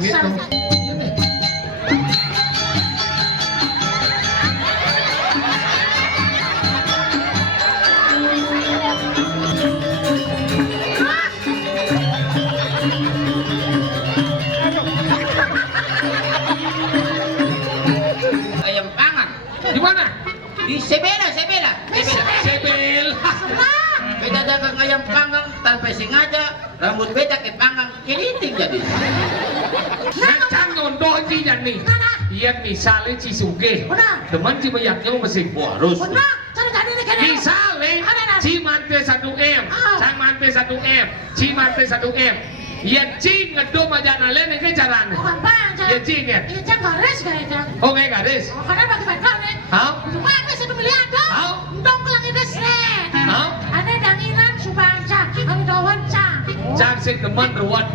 gitu. Ayam pangan Di mana? di Sebela, Sebela, Sebela. Sebel. Beta dagang ayam panggang tanpa sengaja rambut beta kepanggang keriting jadi. Nang nonton di nih. Iya misalnya si Suge. Teman si mayaknya masih Harus. misalnya si mantel 1M, sang mantel 1M, si mantel 1M. Iya cing ngedom aja nalen ini caranya. Iya cing ya. Oh kayak garis. Hah? Hah? Hah? Cang sing teman ruwet.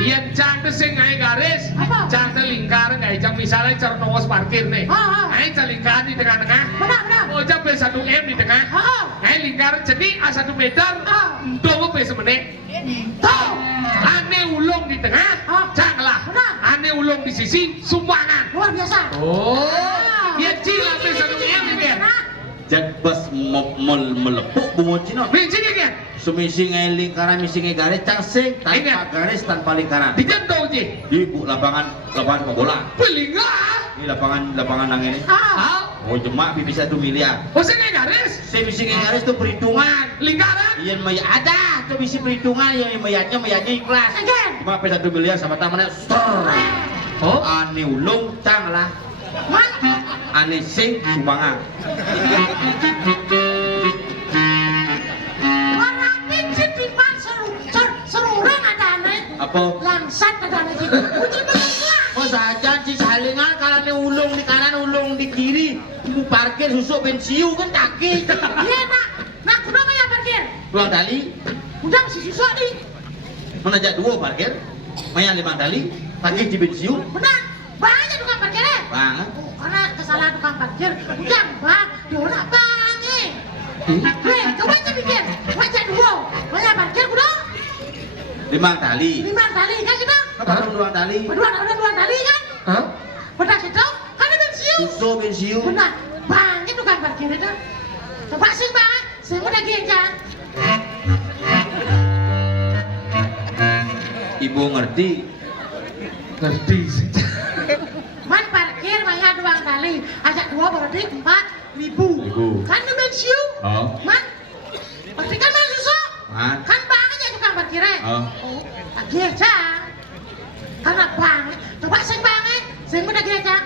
Iya cang tuh sing ngai garis. Apa? Cang tuh lingkaran kayak cang misalnya cara nongos parkir nih. Ngai cang lingkaran di tengah-tengah. Oh cang P1M di tengah. Ngai lingkaran jadi A1 meter. Tunggu P1 menit. Tuh. Ane ulung di tengah. Cang lah. Ane ulung di sisi sumbangan. Luar biasa. Oh. Iya cing lah P1M ini kan. Jak bas melepuk bunga Cina. Biji kan? Sumisi ngai lingkaran misi ngai garis cang sing tanpa Ingat. garis tanpa lingkaran. Dijentau ji. Di lapangan sepak bola. Pelinga. Ini lapangan nang ini. Ah. Oh jemak bisa 1 miliar. Oh sing ngai garis. Saya misi ngai garis tuh perhitungan. Lingkaran. Iya may ada tuh misi perhitungan yang mayatnya ikhlas. Cuma P1 miliar sama tamannya stor. Oh. Ane ulung cang lah. Ane sing sumbangan. Apa? Langsat ada lagi. Oh saja si salingan kalau ane ulung di kanan ulung di kiri. Ibu parkir susuk bensiu kan kaki. Iya nak kuda kayak parkir. Dua kali. Udah masih susah nih. Menajak 2 parkir. Maya 5 kali. Parkir di bensiu. Benar. Banyak tukang parkirnya. Banget. Oh, karena kesalahan tukang parkir. Udah bang, dorak bang nih. Weh, coba aja pikir. Baca 2. Banyak parkir kuda. 5 kali. 5 kali kan kita. Baru 2 kali. Berdua udah 2 kali kan. Hah? Benar gitu. Kan ada bensiu. Susuk bensiu. Benar. Banyak tukang parkir itu. Coba sih bang. Saya mau lagi aja. Ibu ngerti. Ngerti sih. Man parkir bayar 2 kali. Ajak 2 berarti 4.000. Kan ada bensiu. Oh. Man. Berarti kan man susah. Man. Kan banyak ya tukang parkirnya. Oh. Lagi aja. Karena banget. Coba sing banget. Sing mau lagi aja.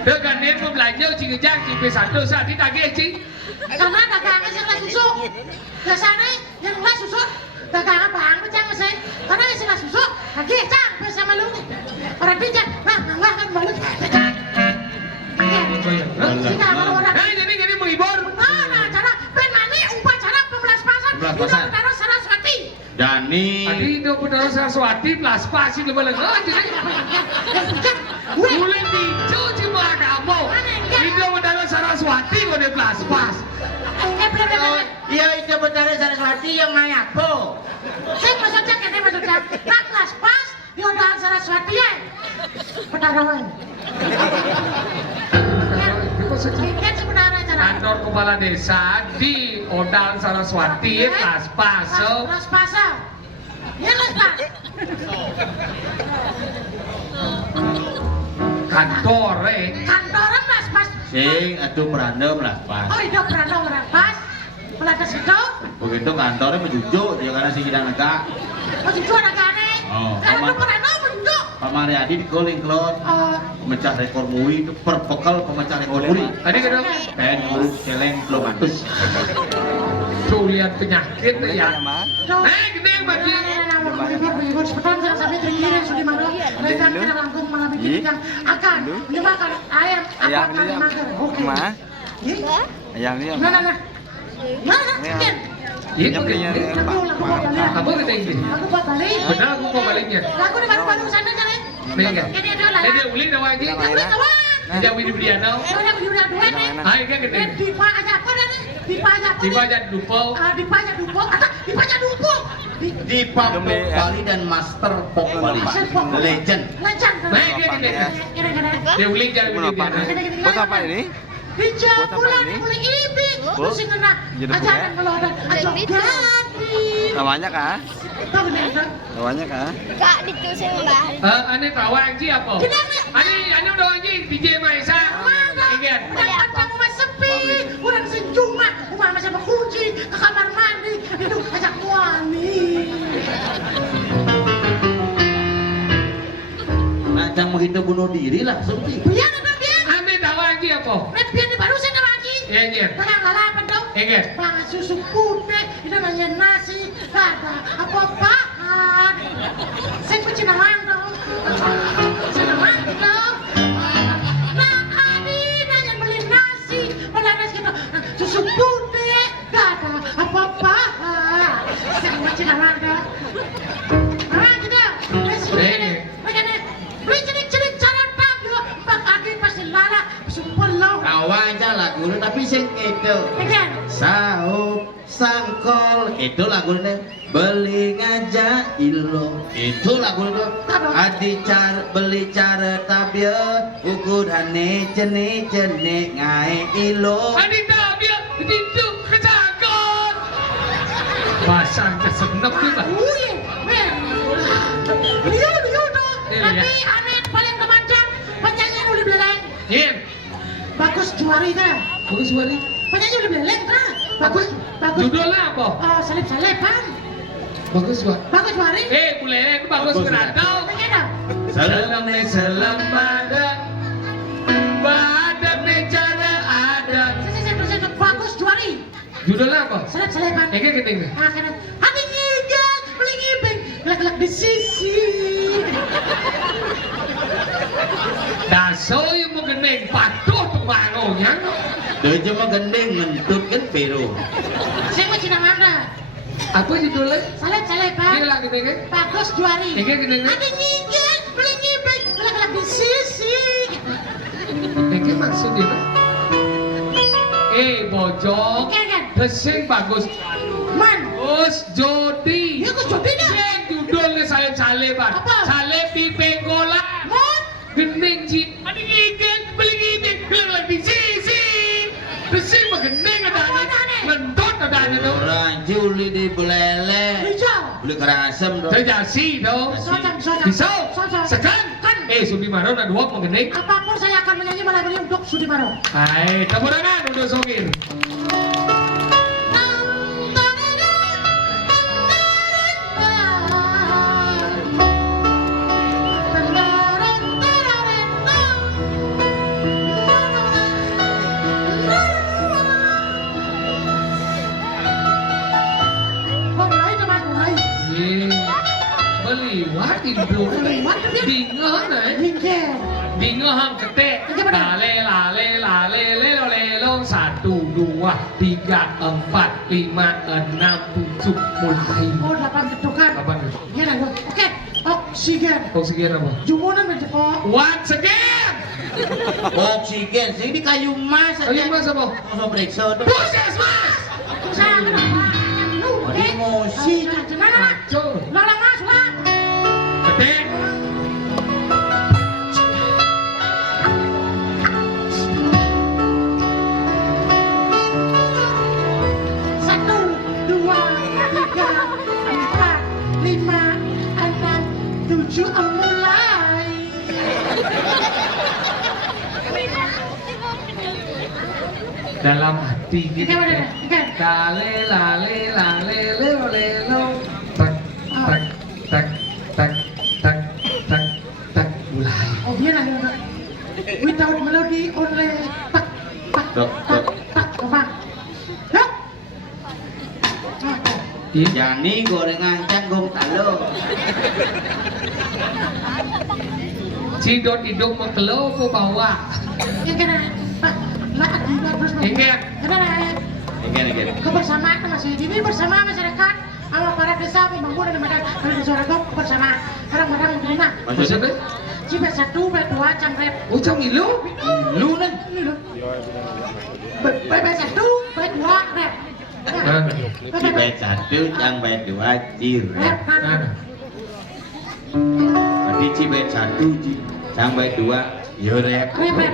Dengan dia pun belanja cing jang cing P1 saat ini tagih cing. Karena dagangan yang lah susuk. Biasanya yang lah susuk. Dagangan bang macam sih. Karena yang lah susuk. Lagi aja. Bersama lu. Orang bijak. Nah kan balik. Nah jadi menghibur. Nah, cara pen mani upacara pembelasan Pembelasan. Itu taruh Saraswati. Dani. Tadi itu benar Saraswati belas pasi lebih lagi. Mulai dicuci mah kamu. Itu benar Saraswati kau dia belas pas. Iya itu benar Saraswati yang naik po. Saya maksudnya kene maksudnya nak kelas pas di hotel Saraswati ya. Pedarangan. Ini sebenarnya cara. Kantor kepala desa di Odal Saraswati kelas pas. Kelas pas. Ya kelas pas. Kantor Kantoran kelas pas. Sing atuh beranda belas pas. Oh itu pernah orang pas. Pelatas itu. Begitu kantornya menjujuk dia karena si hidang negak. Oh itu anak aneh. Oh, Kalau aman. itu pernah menunjuk. Pak Mariadi di calling klot. Pemecah rekor muri itu perbekal pemecah rekor muri. Tadi kan Pen ngurus celeng belum atus. tuh lihat penyakit ya. Gede bagi. Berikut sepetan saya sampai terkira sudah malam. Mereka kira langsung malam bikin yang akan dimakan ayam apa akan dimakan. Oke. Ayam ni Mana? Bikin. Itu Yang punya gede. Pak. Apa gede ini? Aku buat balik. Benar aku mau baliknya. Aku udah baru sana kan. Nih kan. Ini ada lah. Dia uli dah lagi. Aku kawan. Dia widi widi ano. Udah udah dua nih. Ay kan gede. Di Pak aja apa dah nih? Dipajak dupel. Dipajak dupel, atau dipajak dupel. Di Pop Bali dan Master Pop Bali. Legend. Lancar. Baik, dia uling jangan Buat apa? begini. Buat apa ini? Dijak Buat apa bulan ini? mulai ini. Bu? Terus kena Jadi ajaran bu, melodan. Ajak ganti. Namanya kah? Tahu benar. Namanya kah? Kak ditusin mbak. Ane tahu anji apa? Ane udah anji DJ Maisa. Ingat. Jangan kamu masih sepi. Kurang senyum mah. Umar masih berkunci ke kamar mandi. Itu ajak wani. Nah, jangan begitu bunuh diri lah, seperti. Biar ada biar. Ane tahu anji apa? Biar di barusan ada lagi. Iya, iya. Jangan lalapan dong. Ingat. Pangan susu putih. Itu namanya nasi. Ada apa-apaan. Saya kucing namang dong. Saya namang dong. Nah, Adi nanya beli nasi. Beli nasi gitu. Susu putih. Gak ada apa-apaan. Saya kucing namang dong. Namang gitu. Nasi putih. Beli cedik-cedik cara tak juga. Bang Adi pasti lala. Sumpah lo. Kawan aja lagu ini, tapi sing itu. Again. Saup sangkol itu lagunya beli ngajak ilo itu lagunya adi car beli cara tabiat ukurannya jenik jenik ngai ilo Ane tabiat itu kecakon. Pasang kesenep tuh bah. Wih, men. Liu dong. Iya, Tapi iya. aneh paling kemancan penyanyi udah beleleng. Yen. Bagus juari kan? Bagus wari. Penyanyi udah beleleng kan? Bagus. Judulnya apa? Salip-salipan. Bagus wari. Bagus juari. Buleng bagus Bagus, kerandau. Pengen salam Salam badak. Badak ne cara adat. saya bagus juari. Judulnya apa? Salip-salipan. Ege gini. Akhirnya hati ngigas, beli ngibeng, gelak-gelak di sisi. Daso yung mo ganeng patuh tumangonya. dia cuma gending ngentut kan pero Saya mau cina mana? Apa judulnya? Ini Salip-salipan. lagi nih. Bagus juari. Ege gini. Hati ngigas, beli ngibeng, gelak-gelak di sisi. Ege maksudnya. Bojok. Oke kan? Pesing bagus. Man. Us Jodi. Ya, Gus Jodi dah. Sing judulnya salib-saliban. Apa? Salib di penggola. Mon. Gening ji. Ada ikan beli ngibeng. Bilang lagi sisi. Pesing mah gening ada. Apa adanya? Ngentut adanya tuh. orang juli di belele Hijau. beli kerasem dong Terjasi dong. Sojang. Pisau. Sojang. Sekan. Kan. Sudimaro na dua mengening. Apapun saya akan menyanyi malam ini untuk Sudimaro. Hai, tepuk tangan untuk Sogir. Mulai. Beliwat Indo. Beliwat, dia. Dingeh nih. Minggir. Dingeh hang ketek. Itu benar. Lale lelo lelo 1 2 3 4 5 6 7 mulai. Oh, 8 ketukan. Apa nih? Ya, nah, oke. Oksigen. Oksigen apa? Jumunan menjepok. Once again. oksigen sing di kayu mas Ayo mas apa? mau periksa dong Puskesmas. Saya kenapa? Lu, Emosi. Gimana, Mak? Maco. Lola, Mas, Mak. Ketek. Satu, dua, tiga, empat, lima, enam, tujuh, mulai. Dalam hati gitu. Oke, udah, oke. Lale lelo lelo. Tak tak tak tak tak tak tak mulai. Oh, dia lagi udah. Without melody, only tak tak Tok, tak tok. tak, apa? Yuk. Iya. Jani gorengan canggung talo Cidot hidung mengkelo ke bawah. Yang kena, Pak. Lah, adilah terus. Ingat. Kena, Again. kebersamaan masih ini bersama masyarakat sama para desa membangun dan mereka bersuarakan bersama barang-barang menerima. Maksudnya? Ci B1, B2, Cangkrep. Oh, cang ilu? Lu nih Ini loh. Bebek satu, bebek dua, rep. Cibet satu, yang bed dua, cirep. Rep, kan? Berarti cibet satu, yang bed dua, yurep. Rep.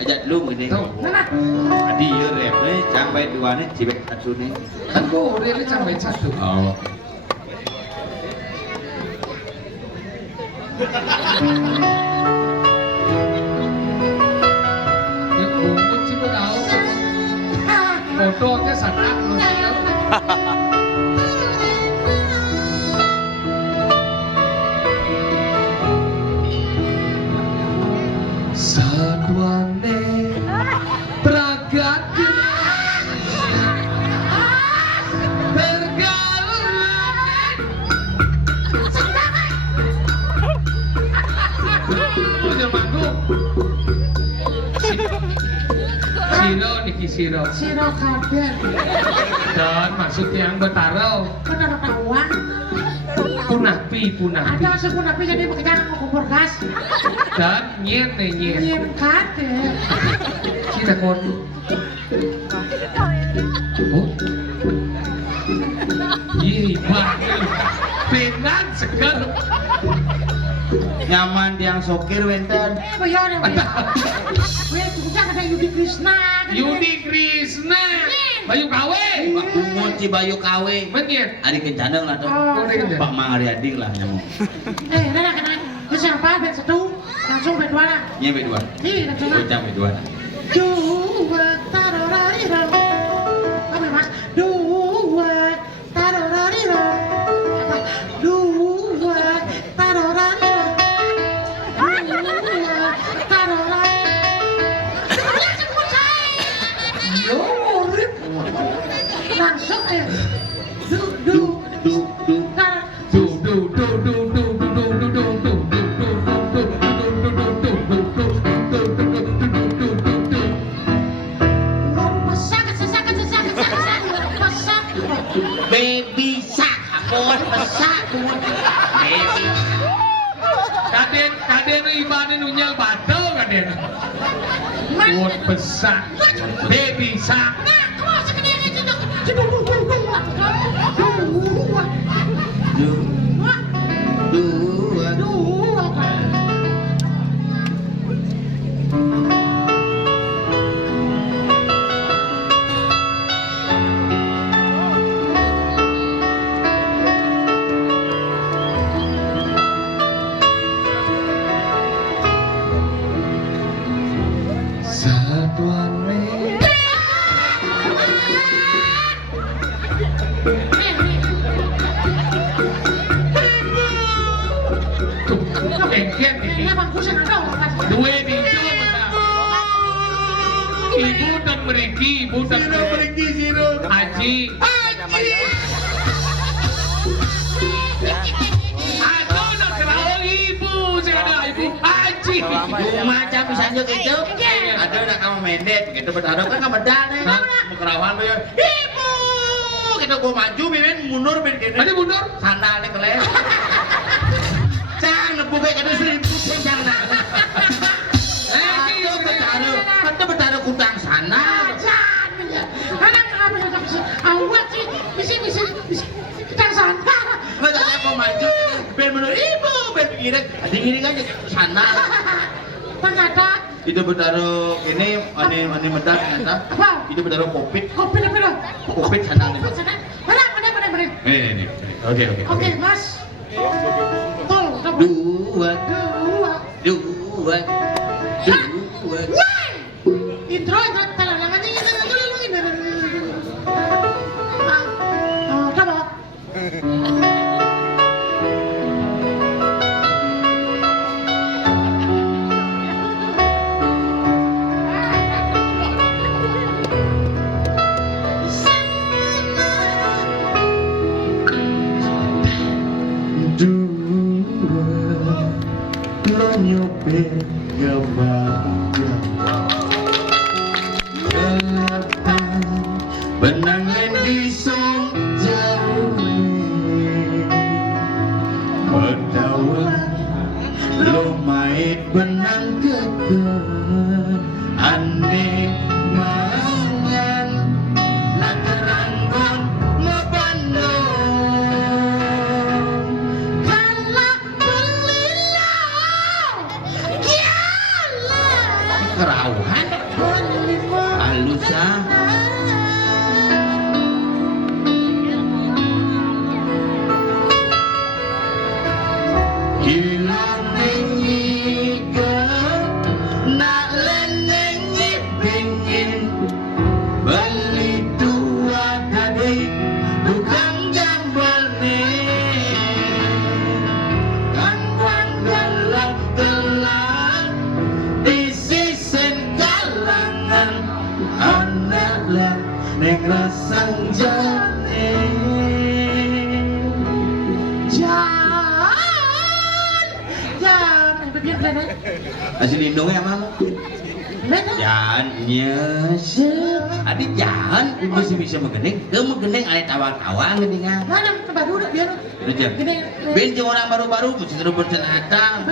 Ajak dulu ini. Mana? Tadi yurep nih, yang bed dua nih, cibet satu nih. Kan kok ini sampai satu. Oh. Ya bungkut sih kok tahu. Fotonya sanak loh. Saduane pragatin bergaul punya manggung Siro niki Siro Siro kader. dan masuk yang Betaro Benar tahuan. punapi Ada suku nabi jadi pekerjaan mau kubur gas. dan nyen nyen Iya kader. Sina kon oh iya penan seger Nyaman yang sokir wenten. Bayar ya. Weh, kita ada Yudi Krishna. Yudi Krishna Bayu Kawe Bungun Cibayu Kawe. menyen Ari kencaneng lah tuh. Oh. Pak Mangari Ading lah nyamuk. Nana kena. Terus siapa? Bet satu. Langsung bet dua lah. Iya bed dua. Ih, langsung lah. Bocah bed dua. Dua tarorariro. Apa mas? Dua tarorariro. Apa? Dua tarorariro. Dua tarorariro. Langsung selesai. Yorip. Langsung tar. du du du du du du du du du Baby sak, aku pesak tuh. Baby. Kaden ibane nunyal bato kaden. Buat besar. Baby sak. Dua. Saduane. Tuh, engket ini. Dua dijo menang. Ibu dan meriki, ibu dan meriki. Aji. Aduh, nak kerana ibu, saya ada ibu. Aji. Macam misalnya gitu. Ada nak kamu mendet, begitu berharap kan kamu dane. Mau kerawan bayar. Ibu, kita gua maju, bimin mundur, bin gini. Ada mundur. Sandalnya keles. Cang ngebuka kada seribu cang nak. Itu bertaruh kutang sana. Nggak saya mau maju, biar mundur ibu, biar gini kan sana. Ternyata Itu bertaruh ini, ani medal ternyata. apa? Itu bertaruh kopit, Kopi apa dong? kopit sandalnya. Mana? Ini. Oke. Mas. Tol. Dua. Why? Intro talalangannya ini coba. Lo nyopet kebahagiaan benangan di som jauh berdawan lo mait benang kekan ane mau Masih lindungnya mana? Jangan nyes. Adik jangan masih bisa menggendeng. Kamu gendeng ayat awang-awang gendingan. Mana baru udah biar. Udah benci orang baru-baru mesti terus bersenata.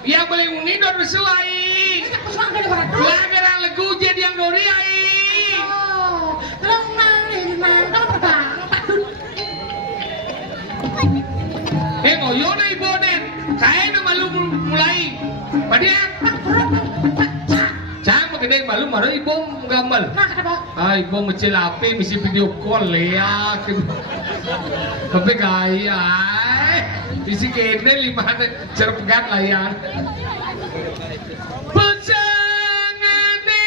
Yang boleh unidor bersuai. Pelanggaran lagu jadi yang dori ai. Ngoyo na ibonen. Kaya na malu mulai. Padian. Cang magandang malu maro ibom gambar. Ay ibom macil api misi video call ya. Tapi kaya ay. Isi kene lima cerpegat lah ya. Pejangane.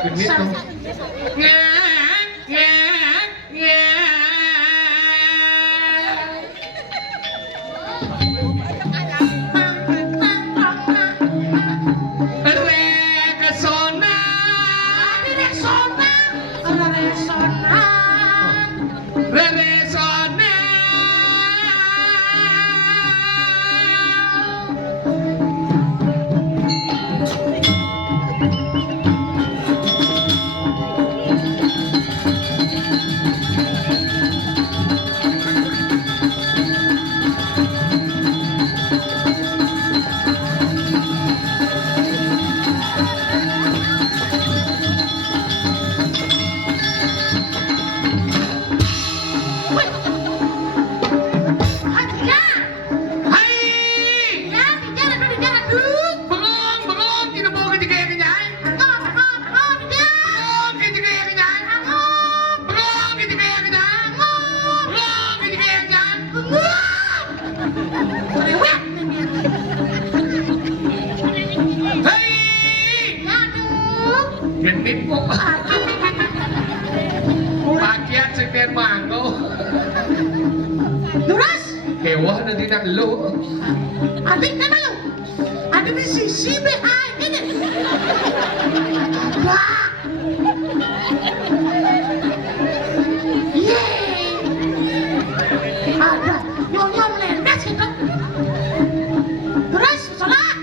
Genit dong. Genit po. Pakiat sekian manggo. Duras. Hewah na din ang lo. Adik na malo. Ada di sisi behind ini. Wah. Yeay. Ada nyom lendas gitu. Duras, salah.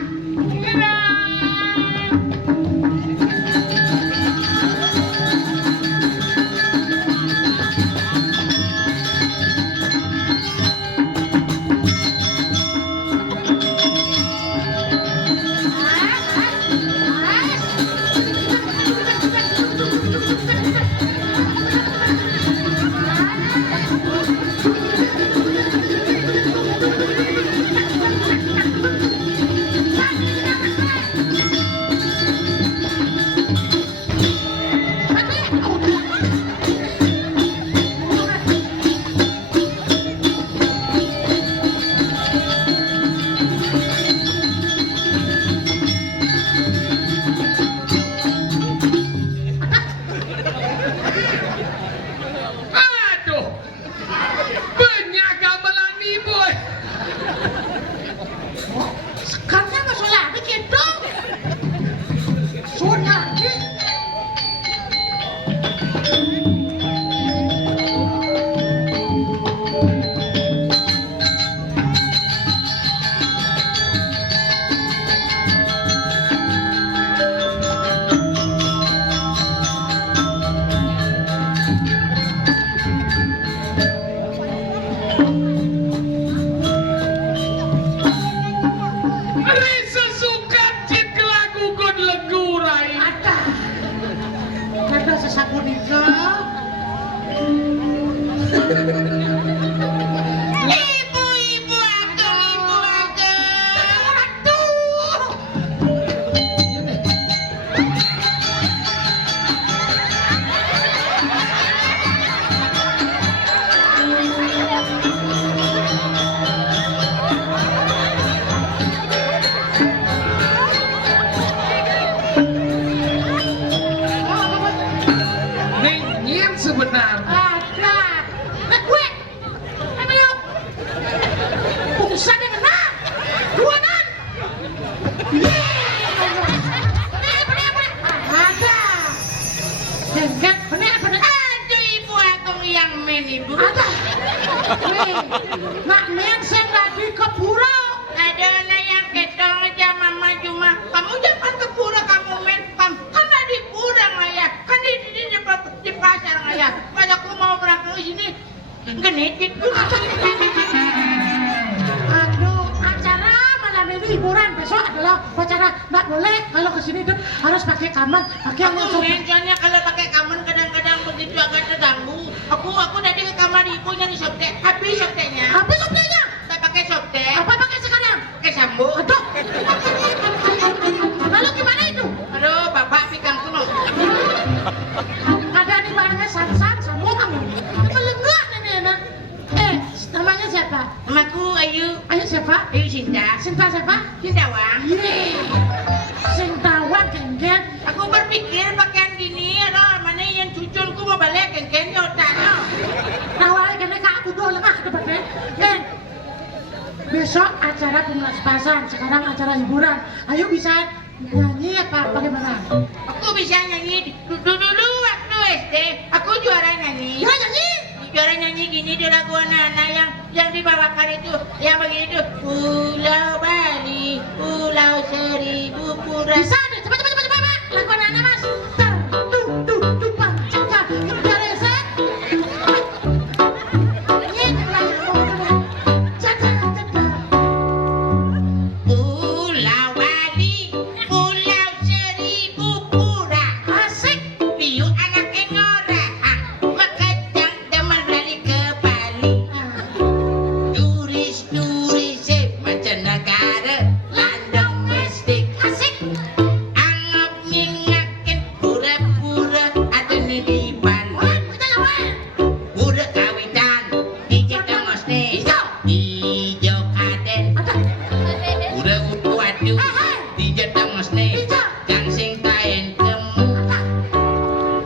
Yeah! men ibu. Ada. Nak men saya lagi ke pura. Ada anak yang ketong aja mama cuma. Kamu jangan ke pura kamu men. Kamu kan di pura ngaya. Kan di pasar ngaya. Kalau aku mau berangkat ke sini genetik. Aduh, acara malam ini hiburan. Besok adalah acara nggak boleh kalau kesini tuh harus pakai kamen. Pakai yang soalnya kalau pakai kamen kadang-kadang begitu agak terganggu. Aku tadi ke kamar ibunya di soptek. Habis sopteknya. Habis sopteknya? Tak pakai soptek. Apa pakai sekarang? Pakai sambo. Aduh. Lalu gimana itu? Aduh, bapak pikang kuno. Ada di barangnya san-san sambo kamu. Pelengah nenek. Namanya siapa? Namaku Ayu. Ayu siapa? Ayu Sinta. Sinta siapa? Sintawang. Sintawang genggen. Aku berpikir pakaian gini, mana yang cuculku mau balik genggen otak. Nawalnya kena aku dulu lengah ke depan. Besok acara pemulasaran, sekarang acara hiburan. Ayo bisa nyanyi apa bagaimana? Aku bisa nyanyi dulu waktu SD. Aku juara nyanyi. Ya nyanyi. Juara nyanyi gini di lagu anak-anak yang dibawakan itu, yang begini tuh. Pulau Bali, Pulau Seribu Pura. Bisa deh, cepat. Lagu anak-anak mas. Tuh, pancingkan. Dari set. Pulau Bali, Pulau Seribu Pura. Asik. Liu anaknya ngora. Makajang teman rally ke Bali. Turis mancanegara landong mestik. Asik. Anggap ngingakin pura-pura ada di Bali. Pura kawitan di Cetengos nih. Di Jokaden. Pura waduh di Cetengos nih. Gangsing kain kemu.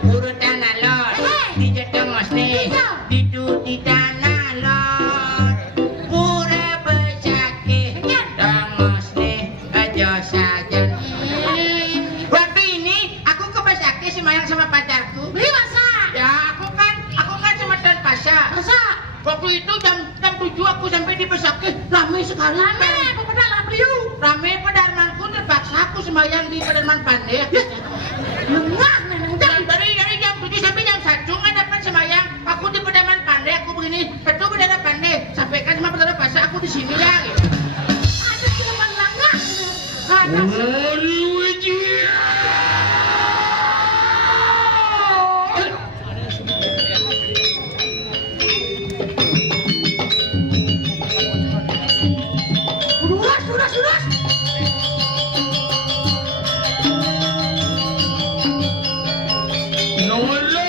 Pura tanah lot di Cetengos nih. Di tanah lot. Pura besake Cetengos nih aja saja. Waktu ini aku ke Besake semayang sama pacarku. Beli masa? Ya aku kan sama dan pasar. Masa? Waktu itu jam 7 aku sampai di Besake. Rame sekali. Rame pedarmanku terpaksa aku semayang di Pedarman Pandai. Lengah neneng. Dari jam 7 sampai jam 1 nggak dapat semayang. Aku di Pedarman Pandai. Aku begini. Betul Pedarman Pandai. Sampaikan sama pedagang pasar aku di sini ya. Gitu. Ada cuma lengah. Sudah. Nolo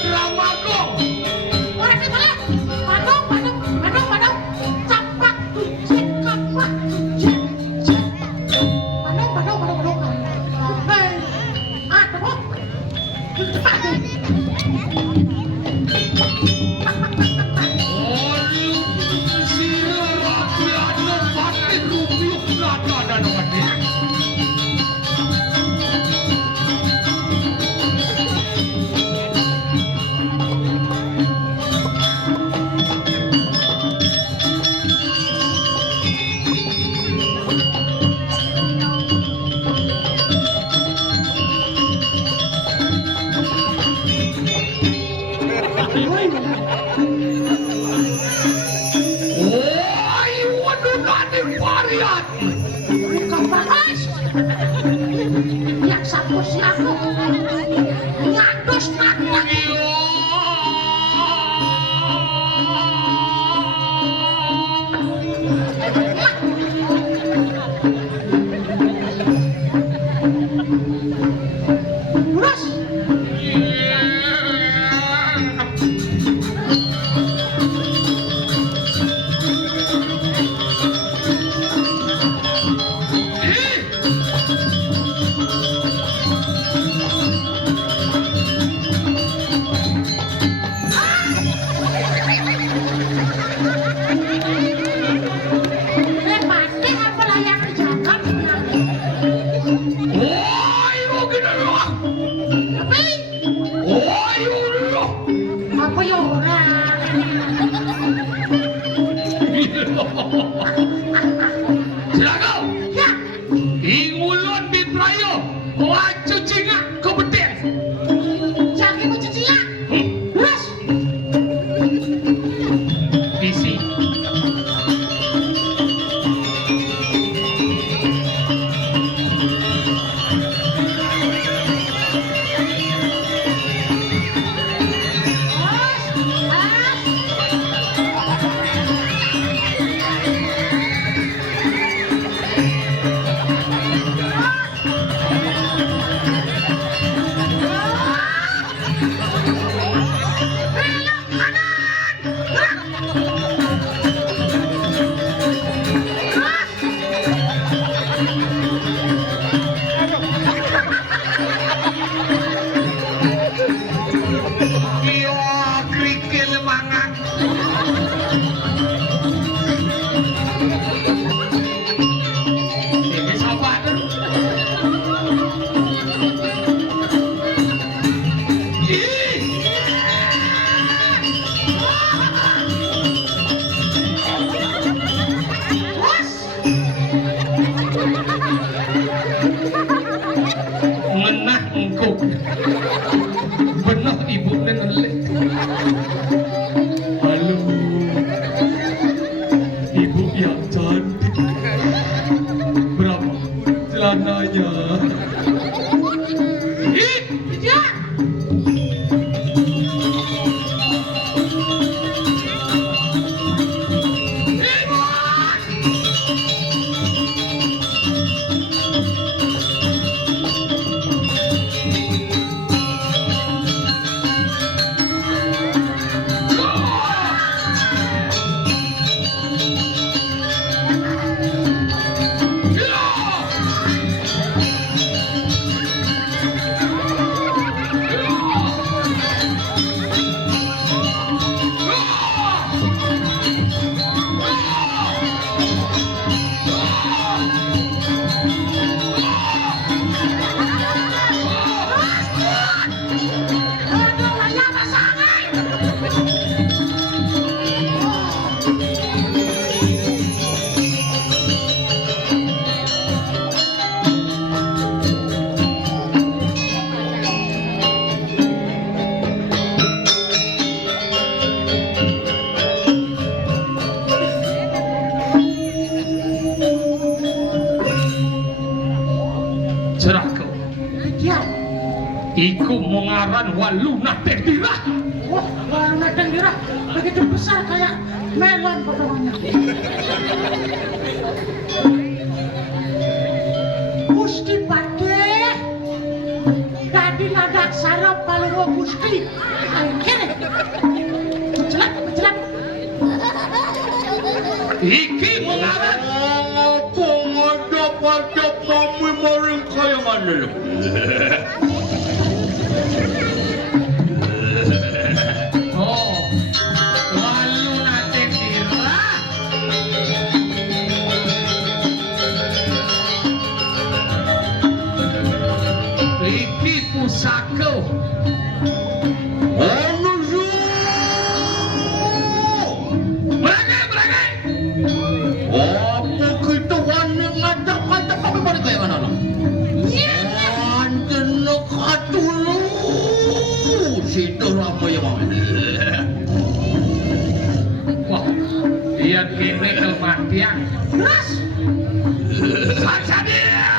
dramaku. Boleh. Padong. Capak tuh, cekapak. Padong. Tepuk. Cepat deh. Yang sapu si aku ngadus naknak. Terus Silakan. Ya, Ingulon di prayo. Wacu cingak kompeten. jadi mau cuci ya. Terus, Isi. Iyo krikil mangan. Ini sahabat. Ngenah engkau. Benar ibu nenelek. Halo, ibu yang cantik. Berapa celananya? Ih, ya. Aduh, banyak pasangan. cerah kau. Ya, Iku mengaran waluna tendira. wah, warna tendira begitu besar kayak melon potongannya. Gusti Pade, tadi nadak sarap paling Gusti. Ayo kene, mencelat, mencelat. Iki mengaran. Apa ngadap-ngadap mami maring kaya mana lu? Oh, waluna tendira. Iki pusaka. Anu su? Berangai, berangai. Apa kita wani ngadap-ngadap mami maring kaya mana lu? Anten nakatulu. Situ ramai ya mami. Wah, dia kene kematian. Terus, Saja dia.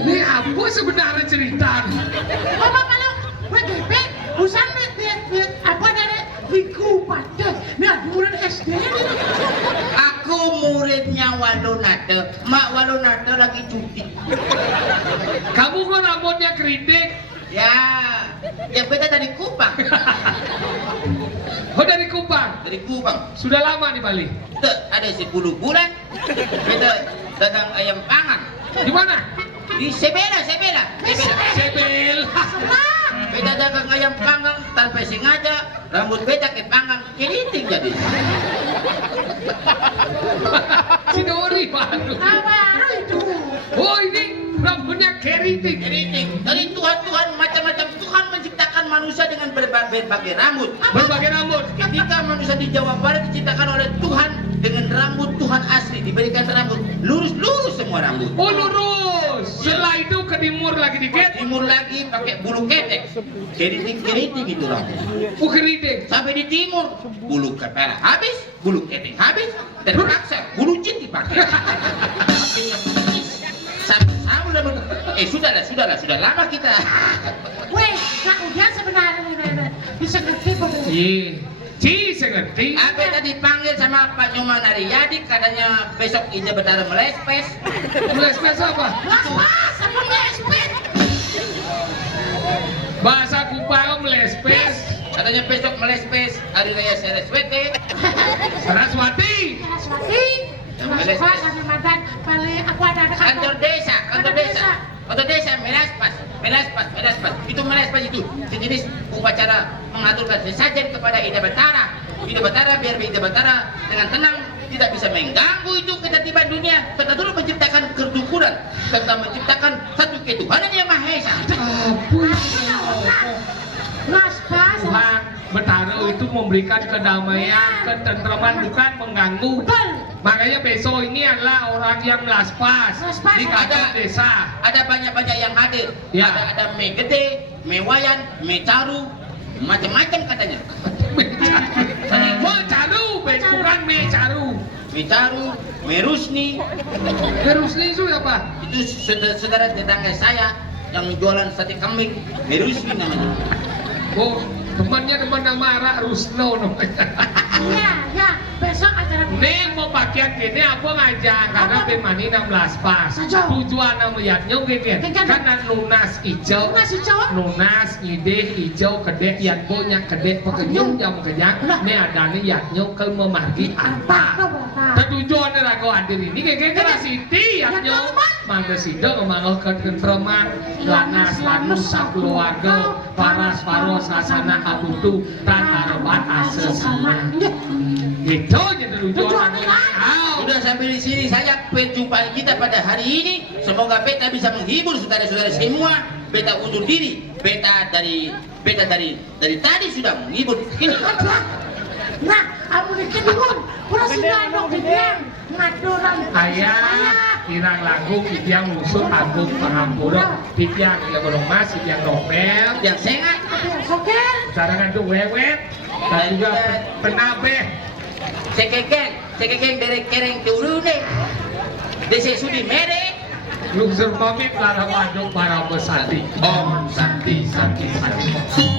Ini apa sebenarnya cerita? apa kalau WGP, usan lihat apa dari Iku Pade. Nah, murid SD ini. Aku muridnya Walunate. Mak Walunate lagi cuti. Kamu kok rambutnya keriting? Ya, yang beda dari Kupang. Oh, dari Kupang. Dari Kupang. Sudah lama di Bali. Tuh, ada 10 bulan. Beda dagang ayam pangan. Di mana? Di Sebela, Sebela. Sebel. Beda dagang ayam panggang tanpa sengaja, rambut beda ke panggang keriting. jadi. Si Dori baru. Baru itu. Oh ini rambutnya keriting. Keriting. Dari Tuhan macam-macam Tuhan menciptakan manusia dengan berbagai rambut. Berbagai rambut. Ketika manusia di Jawa Barat diciptakan oleh Tuhan dengan rambut Tuhan asli, diberikan rambut lurus semua rambut. Oh lurus. Setelah itu ke timur lagi dikit. Timur lagi pakai bulu ketek, keriting itu rambut. Oh keriting. Sampai di timur bulu kepala habis, bulu ketek habis, terpaksa bulu jin dipakai. Sudah lama kita. Weh, Kak Udian sebenarnya bisa ngerti kok. Ci sengerti. Apa tadi panggil sama Pak Nyoman Ariyadi, katanya besok Ija Betara melespes. Melespes apa? Las-las, apa melespes? Bahasa Kupang melespes. Katanya besok melespes hari raya Saraswati. Saraswati. Saraswati. Mas Pak, kami mantan paling aku ada Kantor desa melespas. Itu melespas itu sejenis upacara mengaturkan sesajen kepada Ida Betara. Biar Ida Betara dengan tenang tidak bisa mengganggu itu ketertiban dunia. Serta dulu menciptakan kerukunan serta menciptakan satu ketuhanan yang Maha Esa. Mas Pak, Tuhan Betara itu memberikan kedamaian, ketentraman, bukan mengganggu. betul. Makanya besok ini adalah orang yang melaspas Melaspas, di kantor desa. Ada banyak yang hadir. Ya. Ada mie gede, mie wayan, mie caru, macam-macam katanya. Mie caru, bukan mie caru. Mie caru, mie rusni, Terus ini itu apa? itu saudara tetangga saya yang jualan sate kambing, mie rusni namanya. Oh, temannya teman nama Ara Rusno namanya. Ya, besok acara Neng mau pakaian gini apa ngajak karena pemani 16 pas. Saja. Tujuan nama yatnya gini karena nunas hijau. Nunas hijau? Nunas ngide hijau kedek yan bonya kedek pekenyum jam kejang. Ne ada nih yatnya ke memargi apa. Tujuan rago hadir ini kayak kira siti yatnya. Mangga sidang ngomong ketentreman lanas lanus sakeluarga paras paros sasana abutu tan harebat asesana. Gitu jadi tujuan. Sudah sampai di sini saja perjumpaan kita pada hari ini. Semoga beta bisa menghibur saudara-saudara semua. Beta undur diri. Beta dari tadi sudah menghibur. Ini Nah, aku dikendung. Kurang sudah dong bilang ngaduran. Ayah, irang lagu Pipiang musuh agung pengampura Pipiang yang bolong mas, Pipiang dopel yang sengat. Soker. Sarangan tuh wewet dan juga penabeh. Cekekeng dari kereng turune. Dese sudi mere. Lungsur pamit lara waduk para besati. Om Santi Santi Santi.